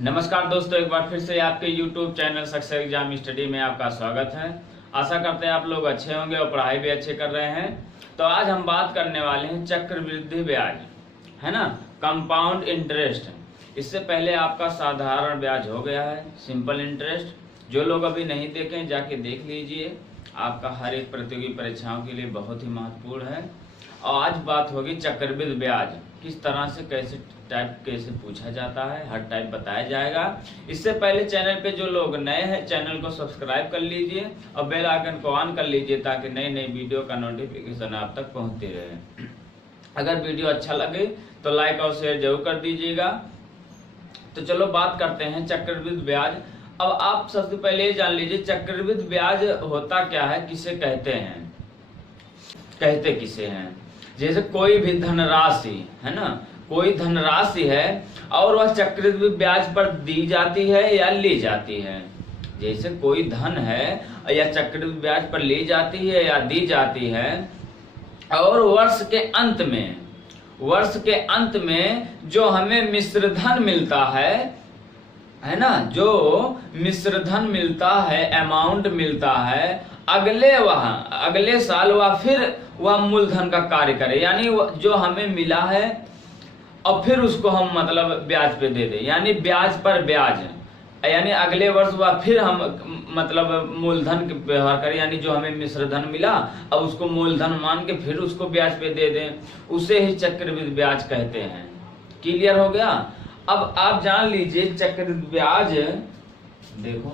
नमस्कार दोस्तों, एक बार फिर से आपके YouTube channel success exam study में आपका स्वागत है। आशा करते हैं आप लोग अच्छे होंगे और पढ़ाई भी अच्छे कर रहे हैं। तो आज हम बात करने वाले हैं चक्रवृद्धि ब्याज, है ना, कंपाउंड इंटरेस्ट। इससे पहले आपका साधारण ब्याज हो गया है, सिंपल इंटरेस्ट। जो लोग अभी नहीं देखें जाके देख लीजिए, आपका हर एक प्रतियोगी परीक्षाओं के लिए बहुत ही महत्वपूर्ण है। और आज बात होगी चक्रवृद्धि ब्याज, किस तरह से कैसे पूछा जाता है, हर टाइप बताया जाएगा। इससे पहले चैनल पे जो लोग नए हैं चैनल को सब्सक्राइब कर लीजिए और बेल आइकन को ऑन कर लीजिए ताकि नई नई वीडियो का नोटिफिकेशन आप तक पहुंचते रहे। अगर वीडियो अच्छा लगे तो लाइक और शेयर जरूर कर दीजिएगा। तो चलो बात करते हैं चक्रवृद्धि ब्याज। अब आप सबसे पहले ये जान लीजिए चक्रवृद्धि ब्याज होता क्या है, किसे कहते हैं, कहते किसे हैं। जैसे कोई भी धनराशि है ना, कोई धनराशि है और वह चक्रवृद्धि ब्याज पर दी जाती है या ली जाती है। जैसे कोई धन है या चक्रवृद्धि ब्याज पर ली जाती है या दी जाती है, और वर्ष के अंत में जो हमें मिश्र धन मिलता है ना, जो मिश्र धन मिलता है, अमाउंट मिलता है, अगले साल वह मूलधन का कार्य करे, यानी जो हमें मिला है और फिर उसको हम मतलब ब्याज पे दे दें, यानी ब्याज पर ब्याज, यानी अगले वर्ष वह फिर हम मतलब मूलधन के व्यवहार करें, यानी जो हमें मिश्र धन मिला अब उसको मूलधन मान के फिर उसको ब्याज पे दे दें, उसे ही चक्रवृद्धि ब्याज कहते हैं। क्लियर हो गया। अब आप जान लीजिए चक्रवृद्धि ब्याज, देखो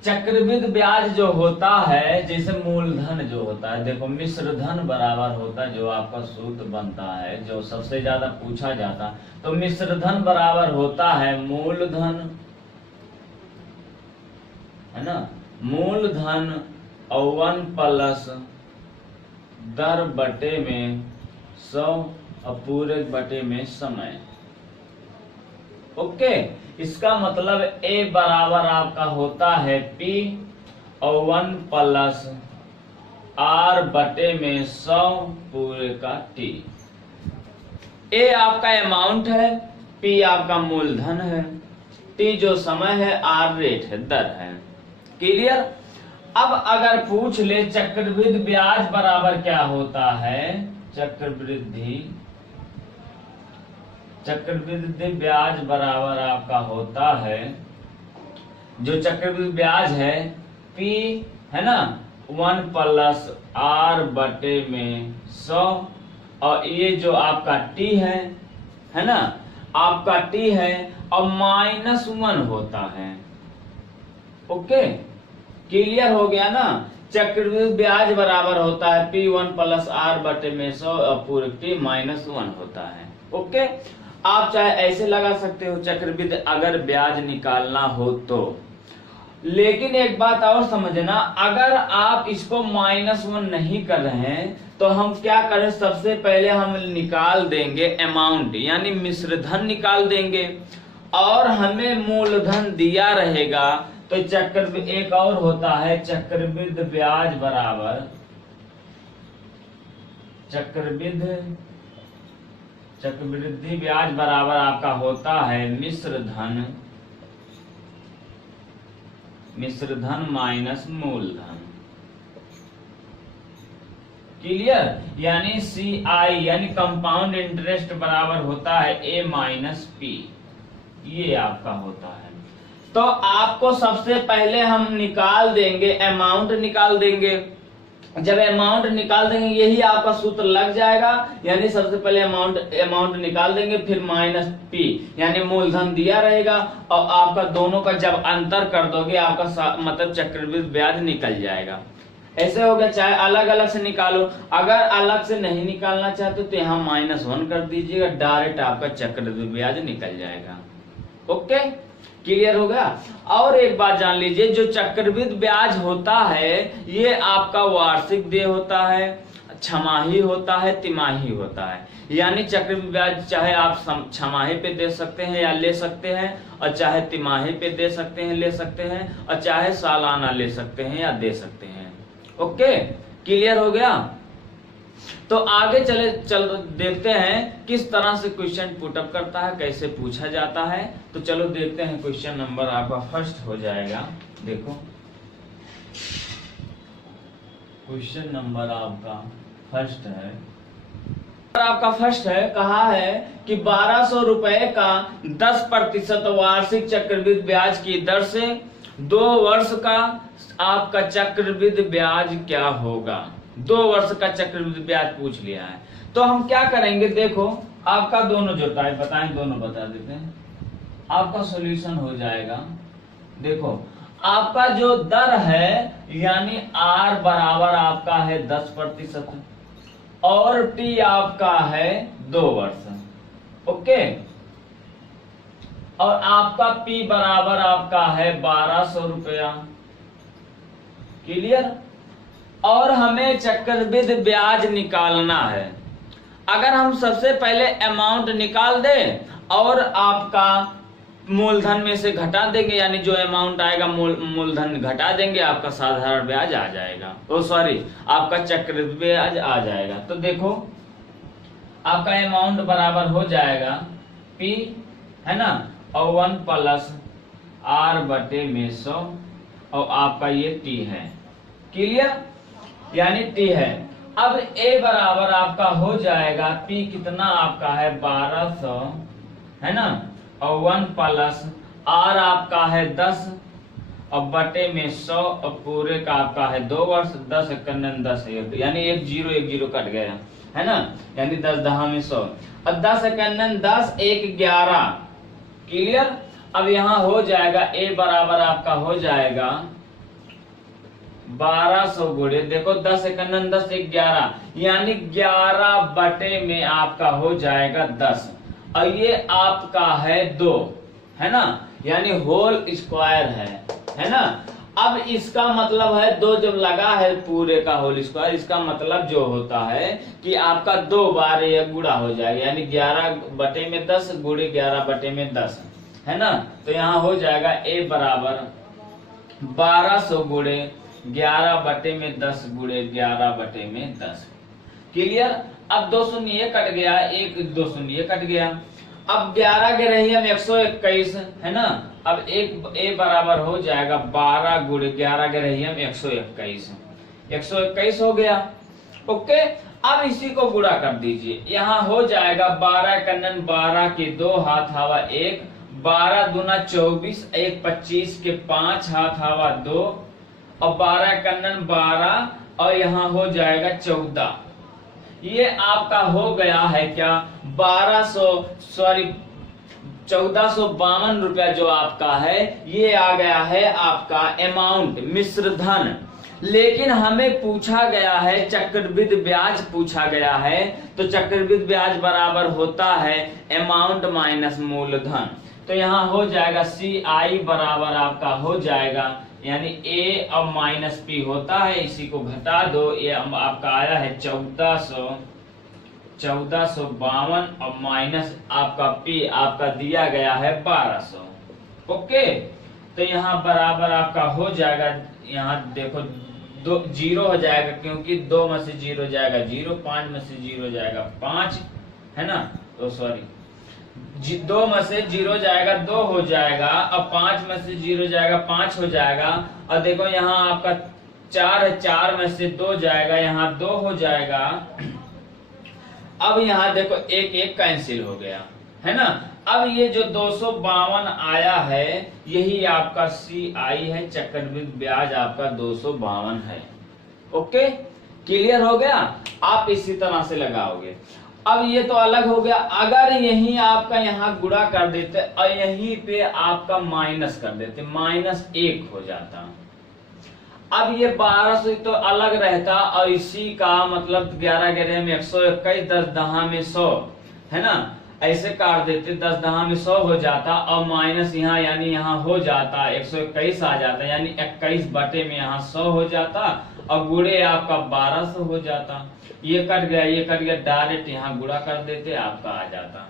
चक्रवृद्धि ब्याज जो होता है, जैसे मूलधन जो होता है, देखो मिश्र धन बराबर होता है, जो आपका सूत्र बनता है, जो सबसे ज्यादा पूछा जाता है, तो मिश्र धन बराबर होता है मूलधन, है ना, मूलधन और 1 प्लस दर बटे में 100 और पूरे बटे में समय। ओके, इसका मतलब A बराबर आपका होता है P और 1 प्लस R बटे में 100 पूरे का T। A आपका अमाउंट है, P आपका मूलधन है, T जो समय है, R रेट है, दर है। क्लियर। अब अगर पूछ ले चक्रवृद्धि ब्याज बराबर क्या होता है, चक्रवृद्धि ब्याज बराबर आपका होता है, जो चक्रवृद्धि ब्याज है P है ना, 1 प्लस R बटे में 100, और ये जो आपका T है ना, आपका T है और -1 होता है। ओके, क्लियर हो गया ना। चक्रवृद्धि ब्याज बराबर होता है P 1 प्लस R बटे में 100 और पूरे T -1 होता है। ओके, आप चाहे ऐसे लगा सकते हो चक्रवृद्धि अगर ब्याज निकालना हो तो। लेकिन एक बात और समझना, अगर आप इसको -1 नहीं कर रहे हैं तो हम क्या करें, सबसे पहले हम निकाल देंगे अमाउंट, यानी मिश्र धन निकाल देंगे, और हमें मूलधन दिया रहेगा। तो चक्रवृद्धि एक और होता है चक्रवृद्धि ब्याज बराबर चक्रवृद्धि ब्याज बराबर आपका होता है मिश्र धन माइनस मूलधन। क्लियर। यानी CI यानी कंपाउंड इंटरेस्ट बराबर होता है A माइनस P, ये आपका होता है। तो आपको सबसे पहले हम निकाल देंगे अमाउंट, निकाल देंगे। जब अमाउंट निकाल देंगे यही आपका सूत्र लग जाएगा, यानी सबसे पहले अमाउंट निकाल देंगे, फिर -P यानी मूलधन दिया रहेगा, और आपका दोनों का जब अंतर कर दोगे आपका मतलब चक्रवृद्धि ब्याज निकल जाएगा। ऐसे हो गया। चाहे अलग अलग से निकालो, अगर अलग से नहीं निकालना चाहते तो यहाँ -1 कर दीजिएगा, डायरेक्ट आपका चक्रवृद्धि ब्याज निकल जाएगा। ओके, क्लियर हो गया। और एक बात जान लीजिए, जो चक्रवृद्धि ब्याज होता है ये आपका वार्षिक देय होता है, छमाही होता है, तिमाही होता है। यानी चक्रवृद्धि ब्याज चाहे आप छमाही पे दे सकते हैं या ले सकते हैं, और चाहे तिमाही पे दे सकते हैं, ले सकते हैं, और चाहे सालाना ले सकते हैं या दे सकते हैं। ओके, क्लियर हो गया। तो आगे चल देखते हैं किस तरह से क्वेश्चन पुटअप करता है, कैसे पूछा जाता है। तो चलो देखते हैं। क्वेश्चन नंबर आपका फर्स्ट हो जाएगा। देखो क्वेश्चन नंबर आपका फर्स्ट है। आपका फर्स्ट है, कहा है कि 1200 रुपए का 10% वार्षिक चक्रवृद्धि ब्याज की दर से 2 वर्ष का आपका चक्रवृद्धि ब्याज क्या होगा। 2 वर्ष का चक्रवृद्धि ब्याज पूछ लिया है। तो हम क्या करेंगे, देखो आपका दोनों जो टाइप बताएं दोनों बता देते हैं। आपका सॉल्यूशन हो जाएगा। देखो आपका जो दर है यानी R बराबर आपका है 10% और T आपका है 2 वर्ष। ओके, और आपका P बराबर आपका है 1200 रुपया। क्लियर। और हमें चक्रवृद्धि ब्याज निकालना है। अगर हम सबसे पहले अमाउंट निकाल दें और आपका मूलधन में से घटा देंगे, यानी जो अमाउंट आएगा मूलधन घटा देंगे, आपका साधारण ब्याज आ जाएगा। ओ सॉरी, आपका चक्रवृद्धि ब्याज आ जाएगा। तो देखो आपका अमाउंट बराबर हो जाएगा P है ना, और 1 प्लस R बटे में 100 और आपका ये T है। क्लियर, यानी T है। अब A बराबर आपका हो जाएगा P कितना आपका है 1200 है ना, और 1 प्लस R आपका है 10 और बटे में 100 और पूरे का आपका है 2 वर्ष। 10 एकन 10 यानी 1 0 कट गया है ना, यानी 10 दहा में 100 और 10 एकन 10 1 11। क्लियर। अब यहाँ हो जाएगा A बराबर आपका हो जाएगा 1200 गुणे, देखो 10 एकन 10 1 11 यानी 11 बटे में आपका हो जाएगा 10 और ये आपका है 2 है ना, यानी होल स्क्वायर है ना। अब इसका मतलब है 2 जब लगा है पूरे का होल स्क्वायर, इसका मतलब जो होता है कि आपका 2 बार ये गुणा हो जाएगा, यानी 11 बटे में 10 गुणे 11 बटे में 10 है ना। तो यहाँ हो जाएगा A बराबर 1200 गुणे 11 बटे में 10 गुणे 11 बटे में 10। क्लियर। अब 2 शून्य ये कट गया, 1 2 शून्य ये कट गया। अब 11 के रही हम 121 है ना। अब एक A बराबर हो जाएगा 12 गुणे 11 के रही हम 121 हो गया। ओके, अब इसी को गुणा कर दीजिए। यहाँ हो जाएगा 12 कन्नन 12 के 2 हाथ हवा 1, 12 दूना 24, 1 25 के 5 हाथ हवा 2 और 12 कन्नन 12 और यहाँ हो जाएगा 14। ये आपका हो गया है क्या 1452 रुपया जो आपका है, ये आ गया है आपका अमाउंट मिश्र धन। लेकिन हमें पूछा गया है चक्रवृद्धि ब्याज पूछा गया है, तो चक्रवृद्धि ब्याज बराबर होता है अमाउंट माइनस मूलधन। तो यहाँ हो जाएगा CI बराबर आपका हो जाएगा, यानी A और माइनस P होता है, इसी को घटा दो। ये आपका आया है 1452 और माइनस आपका P आपका दिया गया है 1200। ओके, तो यहाँ बराबर आपका हो जाएगा, यहाँ देखो 2 0 हो जाएगा क्योंकि 2 में से 0 जाएगा 0, 5 में से 0 जाएगा 5 है ना। तो सॉरी 2 में से 0 जाएगा 2 हो जाएगा, अब 5 में से 0 जाएगा 5 हो जाएगा। और देखो यहाँ आपका 4 है, 4 में से 2 जाएगा, यहाँ 2 हो जाएगा। अब यहाँ देखो 1 1 कैंसिल हो गया है ना। अब ये जो 252 आया है यही आपका CI है, चक्रवृद्धि ब्याज आपका 252 है। ओके, क्लियर हो गया। आप इसी तरह से लगाओगे। अब ये तो अलग हो गया। अगर यही आपका यहाँ गुणा कर देते और यहीं पे आपका माइनस कर देते, -1 हो जाता। अब ये 1200 तो अलग रहता और इसी का मतलब 11 11 में 121, 10 दहा में 100 है ना, ऐसे काट देते 10 दहा में 100 हो जाता और माइनस यहाँ यानी यहाँ हो जाता 121 आ जाता, यानी 21 बटे में यहाँ 100 हो जाता और गुणे आपका 1200 हो जाता। ये कट गया, डायरेक्ट यहाँ गुणा कर देते आपका आ जाता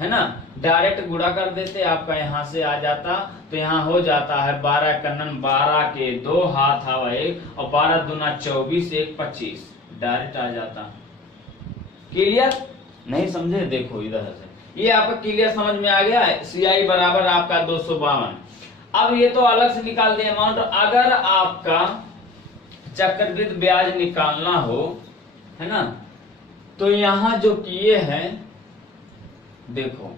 है ना, डायरेक्ट गुणा कर देते आपका यहाँ से आ जाता। तो यहाँ हो जाता है 12 कन्नन 12 के 2 हाथ हवा 1 और 12 दूना 24, 1 25, डायरेक्ट आ जाता। क्लियर? नहीं समझे? देखो इधर से ये आपका क्लियर समझ में आ गया है। CI बराबर आपका 252। अब ये तो अलग से निकाल दिए अमाउंट। अगर आपका चक्रवृद्धि ब्याज निकालना हो, है ना, तो यहां जो किए हैं देखो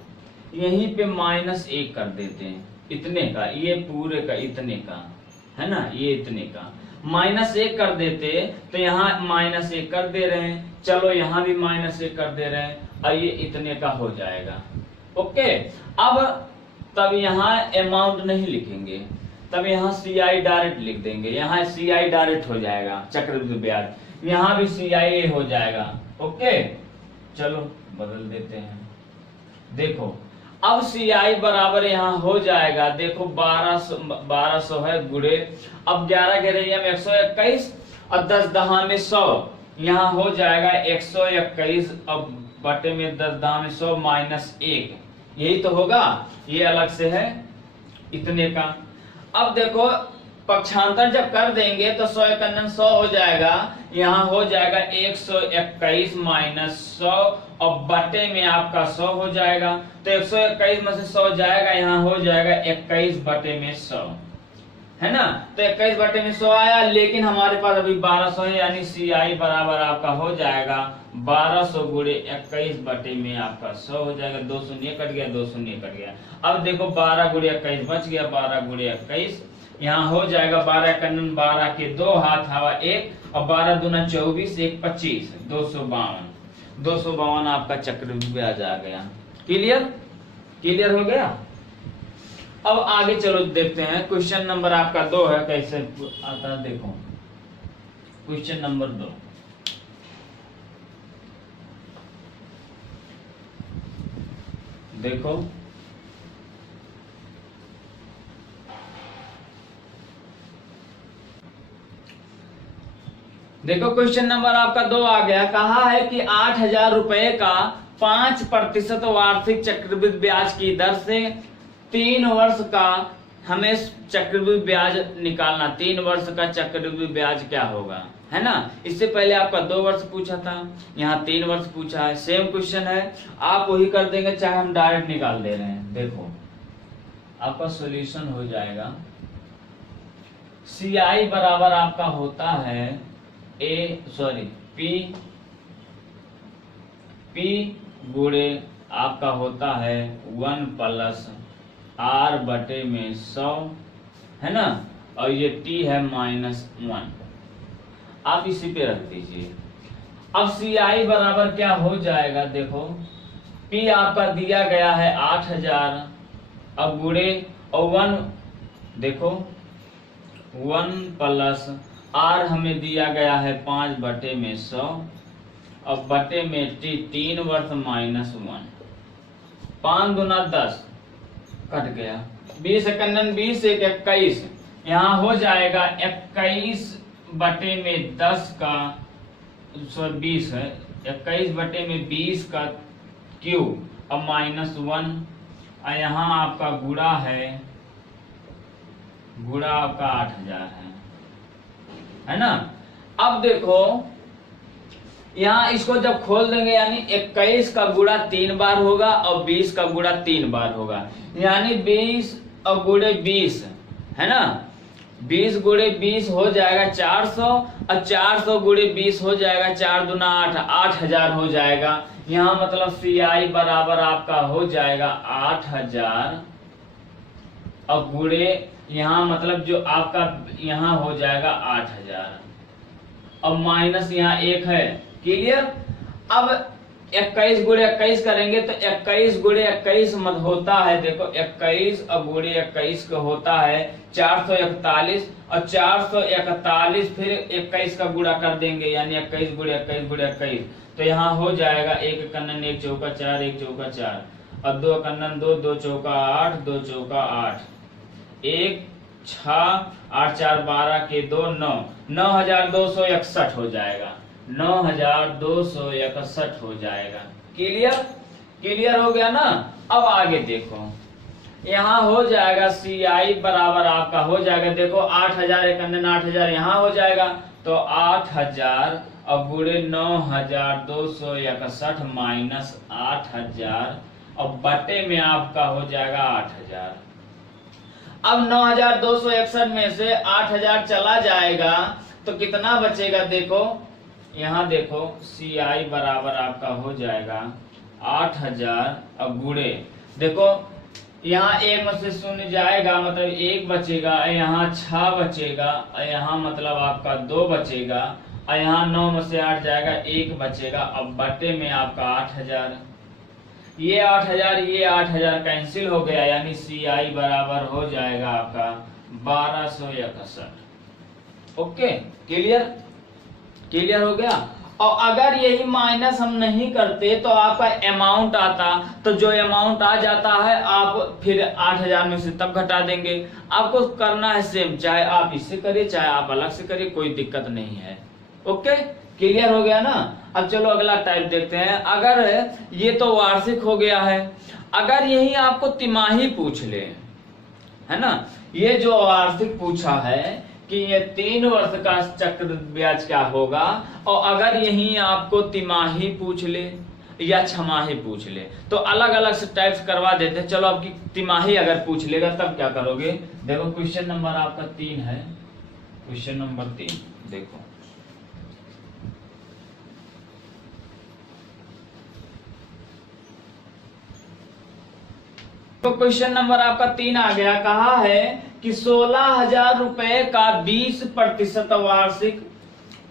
यहीं पे -1 कर देते हैं, इतने का, ये पूरे का इतने का, है ना, ये इतने का -1 कर देते तो यहाँ -1 कर दे रहे हैं, चलो यहाँ भी -1 कर दे रहे हैं और ये इतने का हो जाएगा। ओके, अब तब यहाँ अमाउंट नहीं लिखेंगे, तब यहाँ CI डायरेक्ट लिख देंगे। यहाँ CI डायरेक्ट हो जाएगा चक्रवृद्धि ब्याज, यहाँ भी CIA हो जाएगा। ओके, चलो बदल देते हैं। देखो अब CI बराबर यहाँ हो जाएगा, देखो 1200 है गुड़े, अब 11 गेरैया में 121 और 10 दहा में 100, यहाँ हो जाएगा 121 अब बटे में 10 दहा में 100 -1, यही तो होगा। ये अलग से है इतने का। अब देखो पक्षांतर जब कर देंगे तो 100 × 100 हो जाएगा, यहाँ हो जाएगा 121 - 100 और बटे में आपका 100 हो जाएगा, तो 121 में से 100 जाएगा, यहाँ हो जाएगा 21 बटे में 100, है ना। तो 21 बटे में 100 आया, लेकिन हमारे पास अभी 1200 है, यानी CI बराबर आपका हो जाएगा 1200 गुणे 21 बटे में आपका 100 हो जाएगा। 2 शून्य कट गया, 2 शून्य कट गया। अब देखो 12 गुणे 21 बच गया, 12 गुणे 21 यहाँ हो जाएगा 12 कन्नन 12 के 2 हाथ हवा 1 और 12 दूना 24 1 25 252 आपका चक्रवृद्धि ब्याज आ गया। क्लियर? क्लियर हो गया। अब आगे चलो देखते हैं, क्वेश्चन नंबर आपका 2 है, कैसे आता है देखो। क्वेश्चन नंबर 2, देखो देखो क्वेश्चन नंबर आपका 2 आ गया। कहा है कि 8000 रुपए का 5% वार्षिक चक्रवृद्धि ब्याज की दर से 3 वर्ष का हमें चक्रवृद्धि ब्याज निकालना। 3 वर्ष का चक्रवृद्धि ब्याज क्या होगा, है ना। इससे पहले आपका 2 वर्ष पूछा था, यहाँ 3 वर्ष पूछा है। सेम क्वेश्चन है, आप वही कर देंगे चाहे हम डायरेक्ट निकाल दे रहे हैं। देखो आपका सॉल्यूशन हो जाएगा, CI बराबर आपका होता है P गुणे आपका होता है 1 + R बटे में 100, है ना, और ये T है -1, आप इसी पे रख दीजिए। अब CI बराबर क्या हो जाएगा, देखो P आपका दिया गया है 8000, अब गुणे और 1, देखो 1 + R हमें दिया गया है 5 बटे में 100 और बटे में T 3 वर्ष -1, 5 दूना 10 कट गया, 20 कन्नन 20 1 21, यहाँ हो जाएगा 21 बटे में 10 का 20 है, 21 बटे में 20 का क्यूब और -1, और यहाँ आपका गुणा है, गुणा आपका 8000 है ना। अब देखो यहाँ इसको जब खोल देंगे, यानी 21 का गुणा 3 बार होगा और 20 का गुणा 3 बार होगा, यानी 20 और गुणे 20, है ना। 20 गुणे 20 हो जाएगा 400 और 400 गुणे 20 हो जाएगा 4 दूना 8, 8000 हो जाएगा। यहाँ मतलब CI बराबर आपका हो जाएगा 8000 और गुणे यहाँ मतलब जो आपका यहाँ हो जाएगा 8000 और माइनस यहाँ 1 है। क्लियर? अब 21 गुणे 21 करेंगे तो 21 गुणे 21 मत होता है, देखो 21 और गुणे 21 का होता है 441 और 441 फिर 21 का गुणा कर देंगे, यानी 21 गुणे 21 गुणे 21, तो यहाँ हो जाएगा 1 कन्नन 1 चौका 4 1 चौका 4 और 2 कन्नन 2 2 चौका 8 2 चौका 8 1 6 8 4 12 के 2 9, 9261 हो जाएगा, 9261 हो जाएगा। क्लियर? क्लियर हो गया ना। अब आगे देखो, यहाँ हो जाएगा CI बराबर आपका हो जाएगा, देखो 8000 एक 8000 यहाँ हो जाएगा, तो 8000 और गुणे 9261 माइनस 8000 और बटे में आपका हो जाएगा 8000। अब 9261 में से 8000 चला जाएगा तो कितना बचेगा, देखो यहाँ देखो CI बराबर आपका हो जाएगा 8000 और गुणे, देखो यहाँ एक में से शून्य जाएगा मतलब एक बचेगा, यहाँ 6 बचेगा, यहाँ मतलब आपका 2 बचेगा, और यहाँ 9 में से 8 जाएगा 1 बचेगा। अब बटे में आपका 8000, ये 8000 ये 8000 कैंसिल हो गया, यानी CI बराबर हो जाएगा आपका 1261। ओके, क्लियर, क्लियर हो गया। और अगर यही माइनस हम नहीं करते तो आपका अमाउंट आता, तो जो अमाउंट आ जाता है आप फिर 8000 में से तब घटा देंगे। आपको करना है सेम, चाहे आप इससे करिए चाहे आप अलग से करिए, कोई दिक्कत नहीं है। ओके, क्लियर हो गया ना। अब चलो अगला टाइप देखते हैं। अगर ये तो वार्षिक हो गया है, अगर यही आपको तिमाही पूछ ले, है ना, ये जो वार्षिक पूछा है कि ये 3 वर्ष का चक्र ब्याज क्या होगा, और अगर यही आपको तिमाही पूछ ले या छमाही पूछ ले तो अलग अलग से टाइप्स करवा देते हैं। चलो आपकी तिमाही अगर पूछ लेगा तब क्या करोगे, देखो क्वेश्चन नंबर आपका 3 है, क्वेश्चन नंबर 3 देखो। तो क्वेश्चन नंबर आपका 3 आ गया, कहा है कि 16,000 रुपए का 20% वार्षिक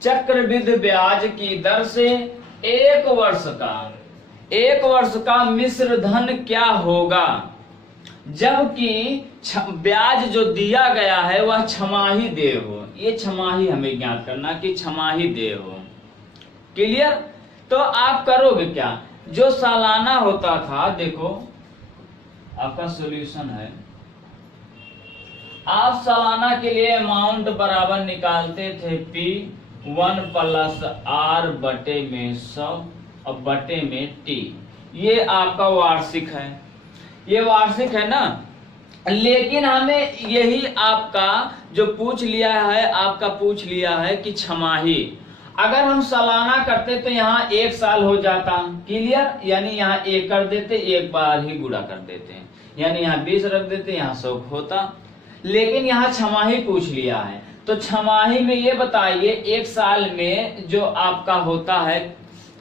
चक्रवृद्धि ब्याज की दर से एक वर्ष का मिश्र धन क्या होगा, जबकि ब्याज जो दिया गया है वह छमाही देय हो। ये छमाही हमें ज्ञात करना कि छमाही देय हो। क्लियर। तो आप करोगे क्या, जो सालाना होता था, देखो आपका सॉल्यूशन है, आप सालाना के लिए अमाउंट बराबर निकालते थे P1 प्लस R बटे में 100 और बटे में T। ये आपका वार्षिक है, ये वार्षिक है ना। लेकिन हमें यही आपका जो पूछ लिया है, आपका पूछ लिया है कि छमाही। अगर हम सालाना करते तो यहाँ 1 साल हो जाता, क्लियर, यानी यहाँ 1 कर देते, एक बार ही गुणा कर देते, यानी यहाँ 20 रख देते, यहाँ 100 होता। लेकिन यहाँ छमाही पूछ लिया है, तो छमाही में ये बताइए 1 साल में जो आपका होता है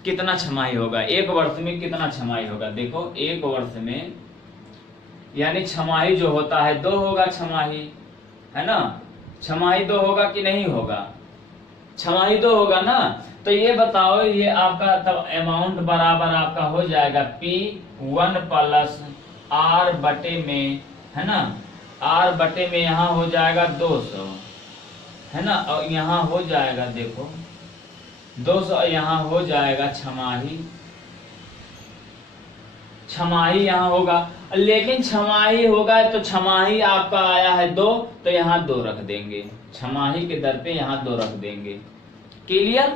कितना छमाही होगा, 1 वर्ष में कितना छमाही होगा। देखो 1 वर्ष में यानी छमाही जो होता है 2 होगा छमाही, है ना। छमाही 2 होगा कि नहीं होगा, छमाही 2 होगा ना। तो ये बताओ, ये आपका तब अमाउंट बराबर आपका हो जाएगा P1 प्लस R बटे में, है ना, R बटे में यहाँ हो जाएगा 200, है ना, और यहाँ हो जाएगा देखो 200, यहाँ हो जाएगा छमाही, छमाही यहाँ होगा। लेकिन छमाही होगा तो छमाही आपका आया है 2, तो यहाँ 2 रख देंगे, छमाही के दर पे यहाँ 2 रख देंगे। क्लियर,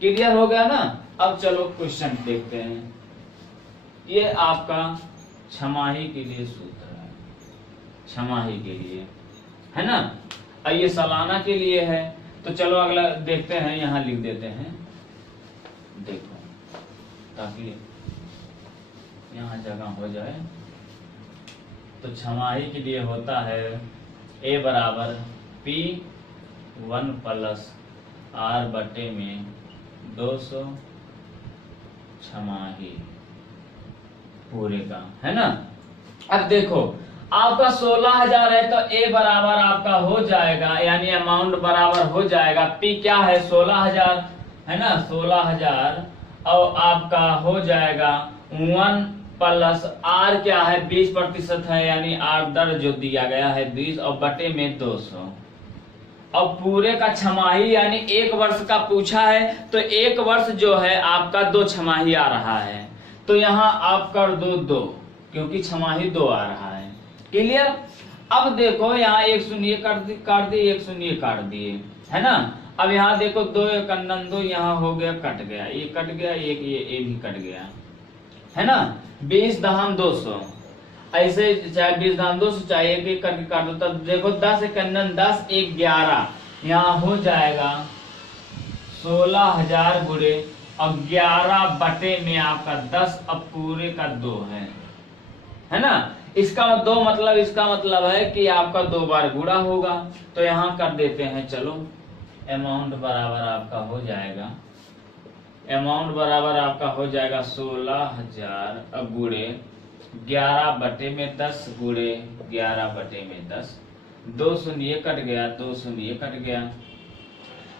क्लियर हो गया ना। अब चलो क्वेश्चन देखते हैं। ये आपका छमाही के लिए सूत्र है, छमाही के लिए, है ना। और ये सालाना के लिए है। तो चलो अगला देखते हैं, यहाँ लिख देते हैं, देखो ताकि यहाँ जगह हो जाए। तो छमाही के लिए होता है A बराबर P1 प्लस R बटे में 200 छमाही पूरे का, है ना। अब देखो आपका 16,000 है तो A बराबर आपका हो जाएगा, यानी अमाउंट बराबर हो जाएगा P क्या है 16,000, है ना, 16,000 और आपका हो जाएगा 1 प्लस R क्या है 20% है, यानी R दर जो दिया गया है 20 और बटे में 200। अब पूरे का छमाही यानी 1 वर्ष का पूछा है, तो 1 वर्ष जो है आपका 2 छमाही आ रहा है, तो यहाँ आप कर दो 2, क्योंकि छमाही 2 आ रहा है। क्लियर। अब देखो यहाँ 1 शून्य काट दिए, 1 शून्य काट दिए, है ना। अब यहाँ देखो 2 कन्नन 2 यहाँ हो गया, कट गया, ये कट गया, एक ये भी कट गया, है ना। 20 दहम 200, ऐसे चाहे 20 दहम 200 चाहे एक करके काट दो। तब देखो 10 कन्नन 10 1 11, यहाँ हो जाएगा 16,000 गुणे और 11 बटे में आपका 10 अब पूरे का 2 है ना। इसका दो मतलब इसका मतलब है कि आपका 2 बार गुणा होगा। तो यहाँ कर देते हैं, चलो अमाउंट बराबर आपका हो जाएगा, अमाउंट बराबर आपका हो जाएगा 16,000 गुणे 11 बटे में 10 गुणे 11 बटे में 10, 2 शून्य कट गया, 2 शून्य कट गया।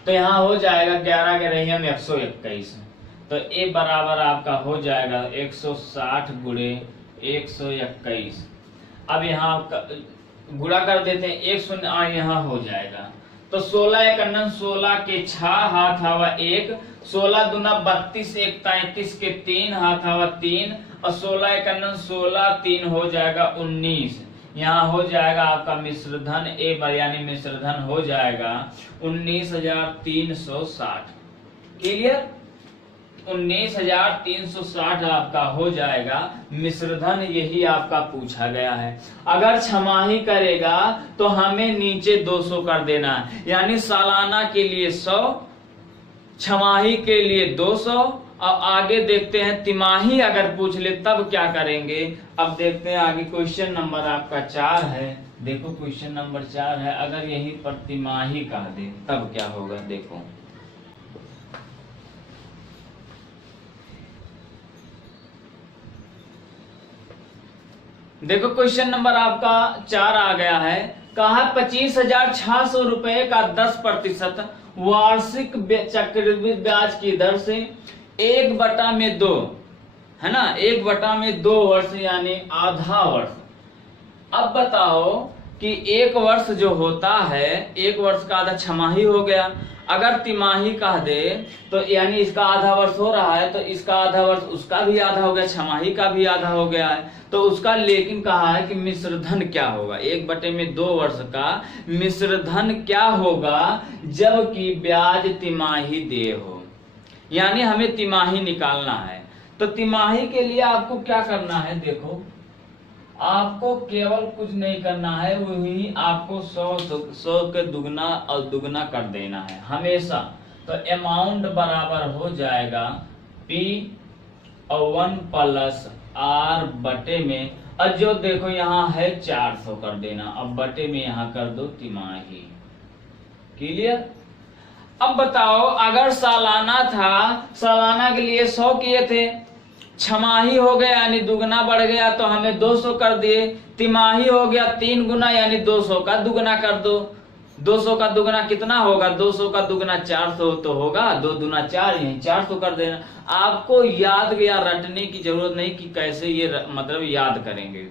तो यहाँ हो जाएगा 11 के रही हम 121, तो ए बराबर आपका हो जाएगा 160 गुणे 121। अब यहाँ गुणा कर देते हैं, 1 शून्य यहाँ हो जाएगा। तो 16 एक 16 के 6 हाथ हवा 1, 16 दूना 32, 1 33 के 3 हाथ हवा 3 और 16 एक 16, 3 हो जाएगा 19। यहाँ हो जाएगा आपका मिश्रधन ए यानी मिश्रधन हो जाएगा 19,360। क्लियर, 19,360 आपका हो जाएगा मिश्रधन, यही आपका पूछा गया है। अगर छमाही करेगा तो हमें नीचे 200 कर देना है, यानी सालाना के लिए 100, छमाही के लिए 200। अब आगे देखते हैं तिमाही अगर पूछ ले तब क्या करेंगे। अब देखते हैं आगे क्वेश्चन नंबर आपका 4 है। देखो क्वेश्चन नंबर 4 है, अगर यही पर तिमाही कह दे तब क्या होगा। देखो देखो क्वेश्चन नंबर आपका 4 आ गया है। कहा 25,600 रुपए का 10% वार्षिक चक्रवृद्धि ब्याज की दर से 1/2 है ना, 1/2 वर्ष यानी आधा वर्ष। अब बताओ कि 1 वर्ष जो होता है, 1 वर्ष का आधा छमाही हो गया। अगर तिमाही कह दे तो यानी इसका आधा वर्ष हो रहा है, तो इसका आधा वर्ष उसका भी आधा हो गया, छमाही का भी आधा हो गया है। तो उसका लेकिन कहा है कि मिश्रधन क्या होगा, 1/2 वर्ष का मिश्रधन क्या होगा जबकि ब्याज तिमाही दे हो, यानी हमें तिमाही निकालना है। तो तिमाही के लिए आपको क्या करना है, देखो आपको केवल कुछ नहीं करना है, वही आपको 100 के दुगना और दुगना कर देना है हमेशा। तो अमाउंट बराबर हो जाएगा P और 1 प्लस R बटे में, और जो देखो यहाँ है 400 कर देना, अब बटे में यहाँ कर दो तिमाही। क्लियर। अब बताओ अगर सालाना था, सालाना के लिए 100 किए थे, छमाही हो गया यानी दुगना बढ़ गया तो हमें 200 कर दिए, तिमाही हो गया 3 गुना यानी 200 का दुगना कर दो। 200 का दुगना कितना होगा, 200 का दुगना 400 तो होगा, 2 दूना 4 यही 400 कर देना। आपको याद या रटने की जरूरत नहीं कि कैसे ये मतलब याद करेंगे।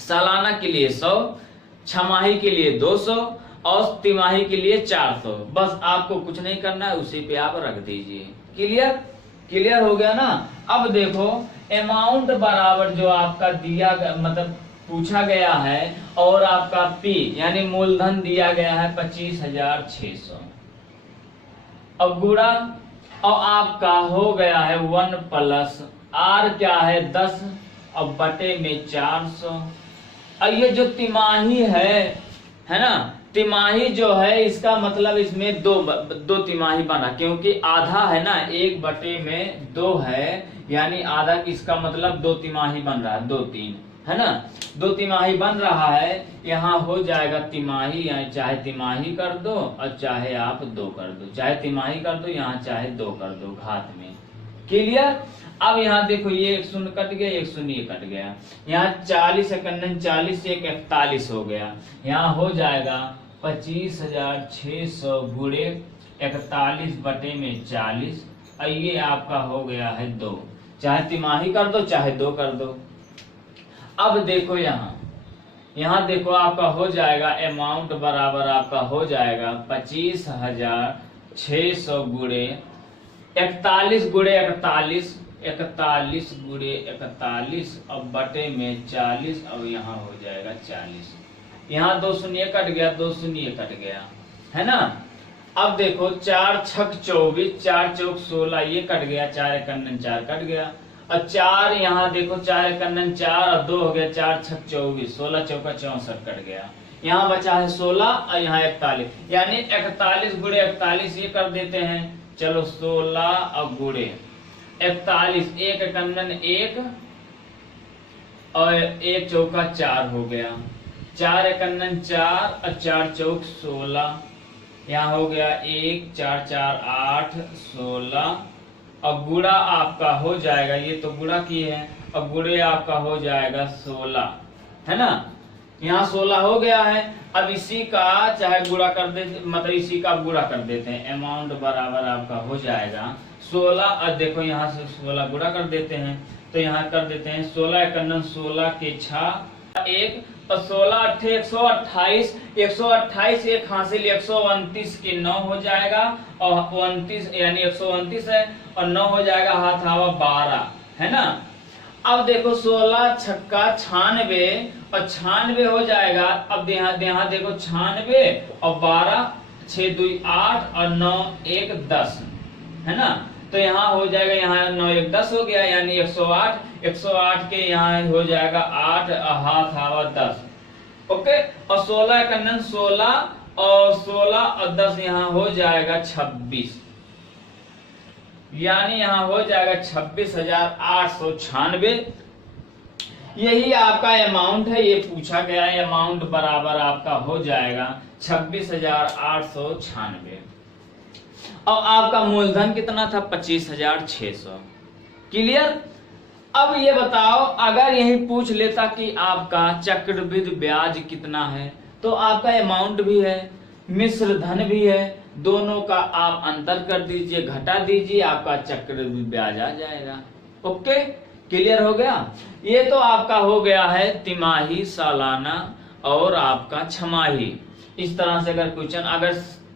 सालाना के लिए 100, छमाही के लिए 200 और तिमाही के लिए 400, बस आपको कुछ नहीं करना है, उसी पे आप रख दीजिए। क्लियर, क्लियर हो गया ना। अब देखो अमाउंट बराबर जो आपका दिया मतलब पूछा गया है और आपका P यानी मूलधन दिया गया है 25,600, अब गुणा और आपका हो गया है 1 प्लस R क्या है 10 और बटे में 400। और ये जो तिमाही है ना, तिमाही जो है इसका मतलब इसमें दो तिमाही बना, क्योंकि आधा है ना, 1/2 है यानी आधा, इसका मतलब 2 तिमाही बन रहा है, 2 3 है ना, 2 तिमाही बन रहा है। यहाँ हो जाएगा तिमाही, यानी चाहे तिमाही कर दो और चाहे आप 2 कर दो, चाहे तिमाही कर दो यहाँ चाहे 2 कर दो घात में। क्लियर। अब यहाँ देखो ये 1 शून्य कट गया, 1 शून्य कट गया, यहाँ 40 41 1 41 हो गया। यहाँ हो जाएगा 25,600 गुणे 41 बटे में 40, और ये आपका हो गया है 2, चाहे तिमाही कर दो चाहे 2 कर दो। अब देखो यहाँ देखो आपका हो जाएगा अमाउंट बराबर आपका हो जाएगा 25,600 गुणे 41 गुणे 41, 41 गुणे 41 अब बटे में 40, अब यहाँ हो जाएगा 40। यहाँ 2 शून्य कट गया, 2 शून्य कट गया है ना। अब देखो 4 छक 24, 4 चौक 16 ये कट गया, 4 1 4 कट गया, और 4 यहाँ देखो 4 1 4 और 2 हो गया, 4 छक 24, 16 चौका 64 कट गया। यहाँ बचा है 16 और यहाँ 41, यानी 41 गुणे 41 ये कर देते हैं चलो 16 अब गुड़े 41, 1 एकंदन 1 और 1 चौका 4 हो गया, 4 एकंदन 4 और 4 चौक 16, यहाँ हो गया 1 4 4 8 16। अब गुड़ा आपका हो जाएगा, ये तो गुड़ा की है, अब गुड़े आपका हो जाएगा 16, है ना। यहाँ 16 हो गया है। अब इसी का चाहे गुड़ा कर देते, मतलब इसी का गुड़ा कर देते हैं, अमाउंट बराबर आपका हो जाएगा 16। और देखो यहाँ से 16 गुड़ा कर देते हैं, तो यहाँ कर देते हैं 16 एकंदन 16 के 6 1 और 16 अट्ठे 128, 128 एक हासिल 129 के 9 हो जाएगा, और 29 यानी 129 है और 9 हो जाएगा, हाथ हवा 12, है ना। अब देखो 16 छक्का 96 और 96 हो जाएगा। अब यहाँ देखो 96 और 12 6 2 8 और 9 1 10, है ना। तो यहाँ हो जाएगा, यहाँ 9 1 10 हो गया, यानी 108, 108 के यहाँ हो जाएगा 8 हाथ हवा 10, ओके। और 16 एकंदन 16 और 16 और 10 यहाँ हो जाएगा 26, यानी यहाँ हो जाएगा 26,896। यही आपका अमाउंट है, ये पूछा गया है। अमाउंट बराबर आपका हो जाएगा 26,896। और आपका मूलधन कितना था? 25,600। क्लियर। अब ये बताओ, अगर यही पूछ लेता कि आपका चक्रवृद्धि ब्याज कितना है, तो आपका अमाउंट भी है, मिश्र धन भी है, दोनों का आप अंतर कर दीजिए, घटा दीजिए, आपका चक्रवृद्धि ब्याज आ जाएगा। ओके, क्लियर हो गया। ये तो आपका हो गया है तिमाही, सालाना और आपका छमाही। इस तरह से अगर क्वेश्चन, अगर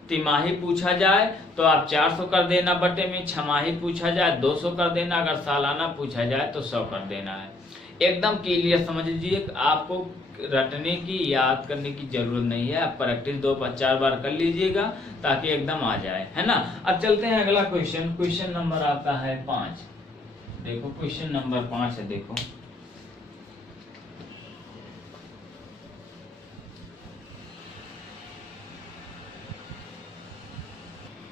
तिमाही पूछा जाए तो आप 400 कर देना बटे में, छमाही पूछा जाए 200 कर देना, अगर सालाना पूछा जाए तो 100 कर देना है। एकदम क्लियर समझ लीजिए, आपको रटने की, याद करने की जरूरत नहीं है। आप प्रैक्टिस 2-4 बार कर लीजिएगा ताकि एकदम आ जाए, है ना। अब चलते हैं अगला क्वेश्चन। क्वेश्चन नंबर आपका है 5। देखो क्वेश्चन नंबर 5 है, देखो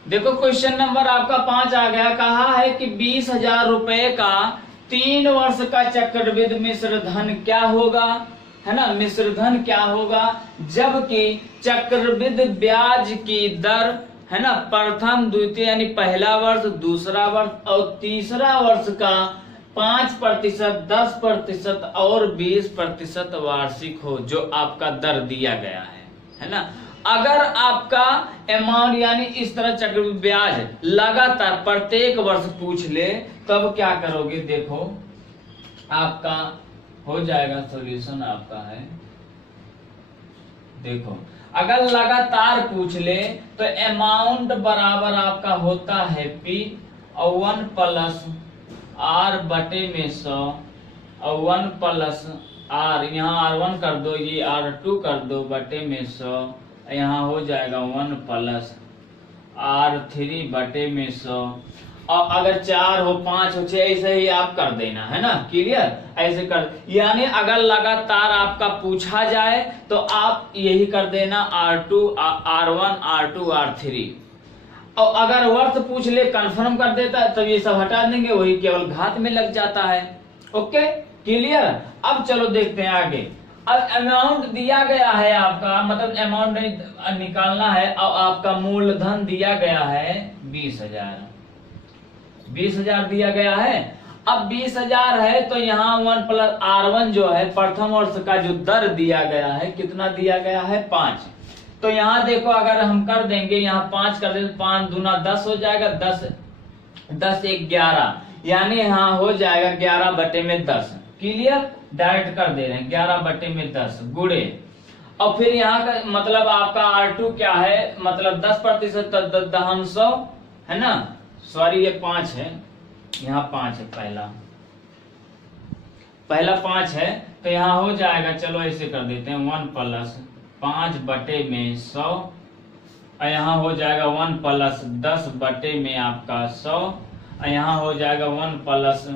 देखो क्वेश्चन नंबर आपका 5 आ गया। कहा है कि 20,000 रुपए का 3 वर्ष का चक्रवृद्धि मिश्र धन क्या होगा, है ना। मिश्र धन क्या होगा, जबकि चक्रवृद्धि ब्याज की दर, है ना, प्रथम द्वितीय यानी पहला वर्ष, दूसरा वर्ष और तीसरा वर्ष का 5%, 10% और 20% वार्षिक हो, जो आपका दर दिया गया है ना। अगर आपका अमाउंट यानी इस तरह चक्रवृद्धि ब्याज लगातार प्रत्येक वर्ष पूछ ले, तब क्या करोगे? देखो आपका हो जाएगा सॉल्यूशन आपका है, देखो अगर लगातार पूछ ले तो अमाउंट बराबर आपका होता है P और 1 प्लस R बटे में 100 और 1 प्लस R, यहाँ R1 कर दो, ये R2 कर दो बटे में 100, यहाँ हो जाएगा 1 प्लस R3 बटे में 100। और अगर 4 हो 5 हो 6 ऐसे ही आप कर देना, है ना। क्लियर, ऐसे कर, यानी अगर लगातार आपका पूछा जाए तो आप यही कर देना R2 R1 R2 R3। और अगर वर्ष पूछ ले, कंफर्म कर देता है, तो ये सब हटा देंगे, वही केवल घात में लग जाता है। Okay, clear. अब चलो देखते हैं आगे। अब अमाउंट दिया गया है आपका, मतलब अमाउंट निकालना है, और आपका मूलधन दिया गया है 20,000, 20,000 दिया गया है। अब 20,000 है तो यहाँ 1 प्लस R1 जो है प्रथम वर्ष का जो दर दिया गया है, कितना दिया गया है? 5। तो यहाँ देखो अगर हम कर देंगे, यहाँ 5 कर देंगे, 5 दूना 10 हो जाएगा, 10 1 11, यानी यहाँ हो जाएगा 11 बटे में 10। क्लियर, डायरेक्ट कर दे रहे हैं 11 बटे में 10 गुड़े। और फिर यहाँ का मतलब आपका R2 क्या है, मतलब 10% दहन 100, है ना। सॉरी, ये 5 है, यहाँ 5 है, पहला 5 है, तो यहाँ हो जाएगा, चलो ऐसे कर देते हैं 1 प्लस 5 बटे में 100, और यहाँ हो जाएगा 1 प्लस 10 बटे में आपका 100, और यहाँ हो जाएगा 1 प्लस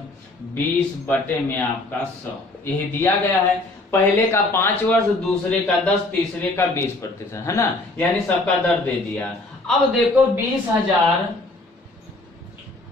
20 बटे में आपका 100। यही दिया गया है। पहले का 5 वर्ष, दूसरे का 10, तीसरे का 20%, है ना, यानी सबका दर दे दिया। अब देखो 20,000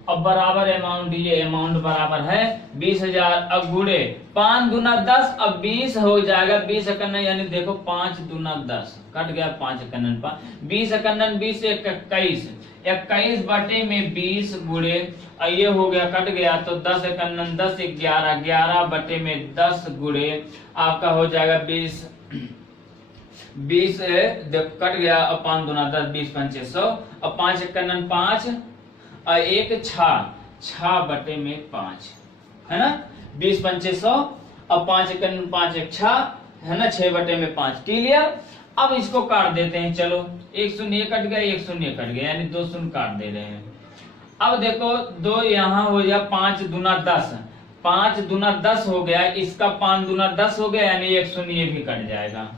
अब बराबर अमाउंट, ये अमाउंट बराबर है 20,000। अब गुणे 5 दूना 10, अब 20 हो जाएगा 20 एकन्न, यानी देखो 5 दूना 10 कट गया 5 एकन्न 5, 20 एकन्न 20 21, 21 बटे में 20 गुणे ये हो गया कट गया, तो 10 एकन्न 10 11, 11 बटे में 10 गुणे आपका हो जाएगा 20 कट गया। अब 5 दूना 10 20 पंचे 100, अब 5 एकन्न 5 और 1 6 बटे में 5 है ना, 20 पंचे 100, अब 5 एकन्न 5 1 6 है ना, 6 बटे में 5। क्लियर। अब इसको काट देते हैं, चलो 1 शून्य कट गया, 1 शून्य कट गया, यानी 2 शून्य काट दे रहे हैं। अब देखो 2 यहाँ हो गया 5 दूना 10, 5 दूना 10 हो गया, इसका 5 दूना 10 हो गया, यानी 1 शून्य भी कट जाएगा।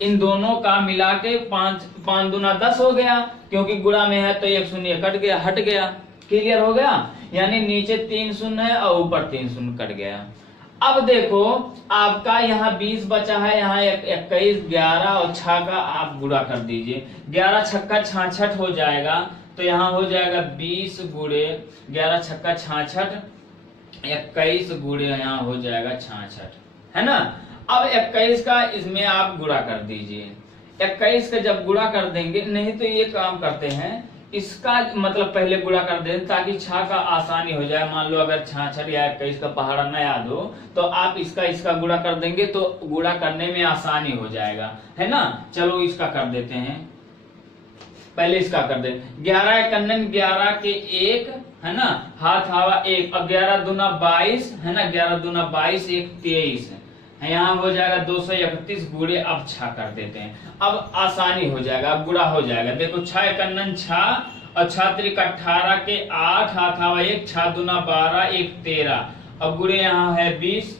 इन दोनों का मिला के 5 दूना 10 हो गया, क्योंकि गुणा में है तो 1 शून्य कट गया, हट गया। क्लियर हो गया, यानी नीचे 3 शून्य है और ऊपर 3 शून्य कट गया। अब देखो आपका यहाँ 20 बचा है, यहाँ 21 11 और 6 का आप गुणा कर दीजिए, 11 छक्का 66 हो जाएगा, तो यहाँ हो जाएगा 20 गुणे 11 छक्का 66, 21 गुणे यहाँ हो जाएगा 66 है ना। अब 21 का इसमें आप गुणा कर दीजिए, 21 का जब गुणा कर देंगे, नहीं तो ये काम करते हैं, इसका मतलब पहले गुणा कर दें ताकि 6 का आसानी हो जाए। मान लो अगर 66 या 21 का पहाड़ा न याद हो तो आप इसका गुणा कर देंगे तो गुणा करने में आसानी हो जाएगा, है ना। चलो इसका कर देते हैं, पहले इसका कर दे। 11 एकन्न 11 के 1 है ना, हाथ हवा 1, अब 11 दूना 22 है ना, 11 दूना 22 1 23 है, यहाँ हो जाएगा 231 गुणे अब 6 कर देते हैं, अब आसानी हो जाएगा, अब गुणा हो जाएगा। देखो 6 एकन्न 6 और 6 त्रिक 18 के 8 हाथ हवा 1, 6 दूना 12 1 13, अब गुणे यहाँ है 20,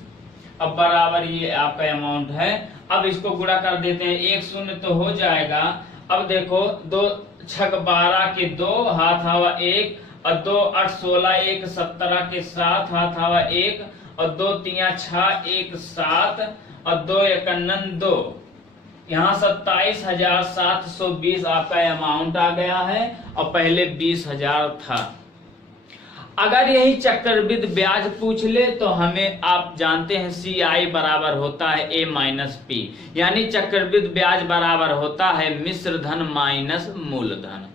अब बराबर ये आपका अमाउंट है। अब इसको गुणा कर देते हैं, 1 शून्य तो हो जाएगा। अब देखो 2 छक 12 के 2 हाथ हवा 1 और 2 8 16 1 17 के 7 हाथ हवा 1 और 2 3 6 1 7 और 2 एकन्न 2, यहाँ 27,720 आपका अमाउंट आ गया है और पहले 20,000 था। अगर यही चक्रवृद्धि ब्याज पूछ ले तो हमें आप जानते हैं CI बराबर होता है A माइनस P, यानी चक्रवृद्धि ब्याज बराबर होता है मिश्र धन माइनस मूलधन।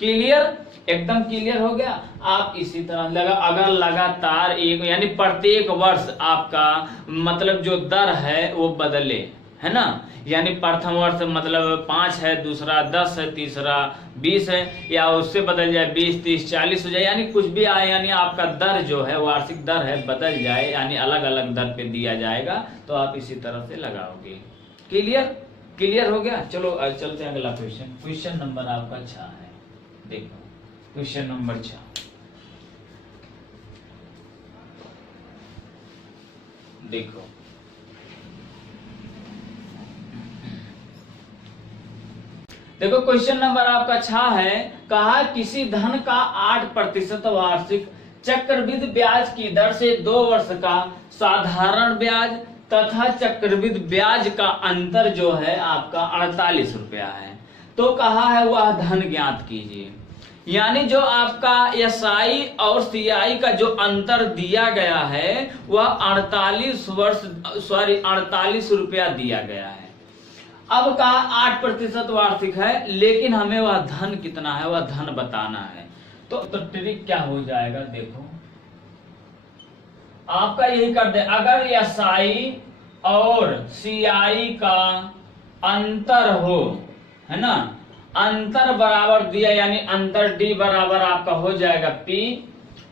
क्लियर, एकदम क्लियर हो गया। आप इसी तरह अगर लगातार एक यानी प्रत्येक वर्ष आपका मतलब जो दर है वो बदले, है ना, यानी प्रथम वर्ष मतलब 5 है, दूसरा 10 है, तीसरा 20 है, या उससे बदल जाए 20 30 40 हो जाए, यानी कुछ भी आए, यानी आपका दर जो है वार्षिक दर है बदल जाए, यानी अलग अलग दर पे दिया जाएगा, तो आप इसी तरह से लगाओगे। क्लियर, क्लियर हो गया। चलो चलते हैं अगला क्वेश्चन। क्वेश्चन नंबर आपका 6 है, देखो क्वेश्चन नंबर 6। देखो देखो क्वेश्चन नंबर आपका 6 है, कहा किसी धन का 8% वार्षिक चक्रवृद्धि ब्याज की दर से 2 वर्ष का साधारण ब्याज तथा चक्रवृद्धि ब्याज का अंतर जो है आपका 48 रुपया है, तो कहा है वह धन ज्ञात कीजिए। यानी जो आपका SI और CI का जो अंतर दिया गया है वह 48 रुपया दिया गया है। अब कहा 8% वार्षिक है, लेकिन हमें वह धन कितना है वह धन बताना है। तो ट्रिक क्या हो जाएगा, देखो आपका यही कर दे, अगर SI और CI का अंतर हो, है ना, अंतर बराबर दिया, यानी अंतर D बराबर आपका हो जाएगा P,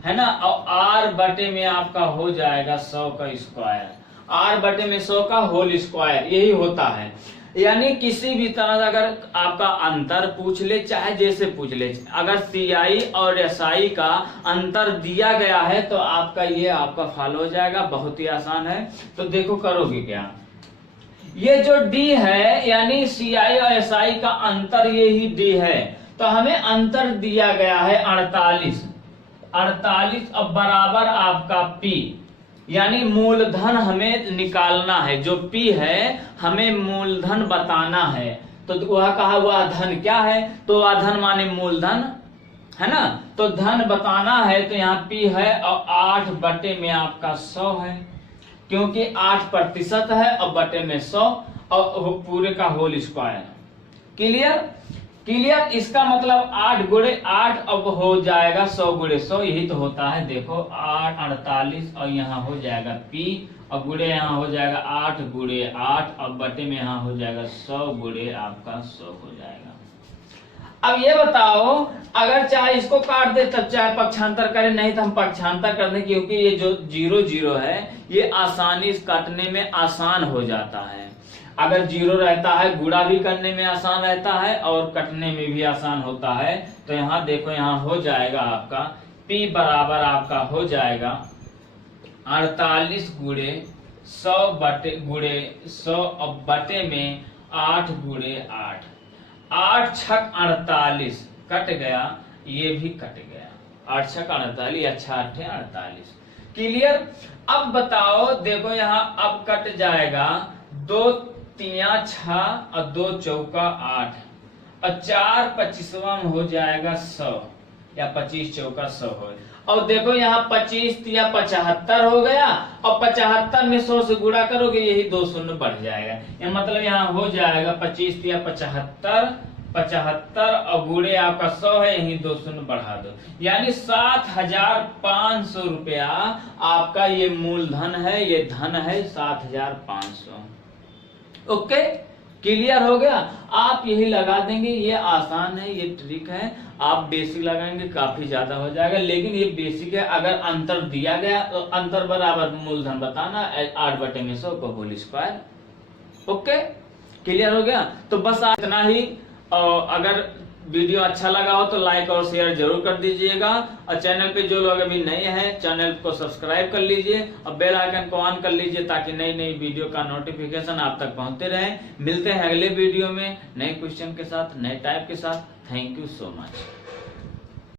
है ना, और R बटे में आपका हो जाएगा 100 का स्क्वायर, R बटे में 100 का होल स्क्वायर, यही होता है। यानी किसी भी तरह से अगर आपका अंतर पूछ ले, चाहे जैसे पूछ ले, अगर CI और SI का अंतर दिया गया है तो आपका ये आपका फॉलो हो जाएगा, बहुत ही आसान है। तो देखो करोगे क्या, ये जो D है यानी CI और SI का अंतर यही D है, तो हमें अंतर दिया गया है 48, अब बराबर आपका P, यानी मूलधन हमें निकालना है, जो P है हमें मूलधन बताना है। तो वह कहा वह धन क्या है, तो वह धन माने मूलधन है ना। तो धन बताना है तो यहाँ P है और 8 बटे में आपका 100 है, क्योंकि 8% है और बटे में 100 और पूरे का होल स्क्वायर। Clear clear. इसका मतलब 8 गुणे 8 अब हो जाएगा 100 गुणे 100, यही तो होता है। देखो 8 48 और यहाँ हो जाएगा P और गुणे यहाँ हो जाएगा 8 गुणे 8 और बटे में यहाँ हो जाएगा 100 गुणे आपका 100 हो जाएगा। अब ये बताओ, अगर चाहे इसको काट दे तब चाहे पक्षांतर करें, नहीं तो हम पक्षांतर कर दें, क्योंकि ये जो 0 0 है ये आसानी से काटने में आसान हो जाता है। अगर 0 रहता है गुणा भी करने में आसान रहता है और कटने में भी आसान होता है। तो यहाँ देखो यहाँ हो जाएगा आपका P बराबर आपका हो जाएगा 48 गुणे 100 बटे गुणे 100 और बटे में 8 गुणे 8। 8 छक 48 कट गया, ये भी कट गया। 8 छक 48, अच्छा 8 48। क्लियर। अब बताओ, देखो यहाँ अब कट जाएगा 2 3 6 और 2 चौका 8 और 4 25वां हो जाएगा 100 या 25 चौका 100 हो। और देखो यहाँ 25 या 75 हो गया और 75 में 100 से गुणा करोगे यही 2 शून्य बढ़ जाएगा। ये मतलब यहाँ हो जाएगा 25 या 75 और गुणे आपका 100 है, यही 2 शून्य बढ़ा दो, यानी 7500 रुपया आपका ये मूलधन है, ये धन है 7500। ओके, क्लियर हो गया। आप यही लगा देंगे, ये आसान है, ये ट्रिक है। आप बेसिक लगाएंगे काफी ज्यादा हो जाएगा, लेकिन ये बेसिक है। अगर अंतर दिया गया तो अंतर बराबर मूलधन बताना, 8 बटे में 100 को होल स्क्वायर। ओके, क्लियर हो गया। तो बस इतना ही। और अगर वीडियो अच्छा लगा हो तो लाइक और शेयर जरूर कर दीजिएगा, और चैनल पे जो लोग अभी नए हैं चैनल को सब्सक्राइब कर लीजिए और बेल आइकन को ऑन कर लीजिए, ताकि नई नई वीडियो का नोटिफिकेशन आप तक पहुंचते रहे। मिलते हैं अगले वीडियो में नए क्वेश्चन के साथ, नए टाइप के साथ। Thank you so much.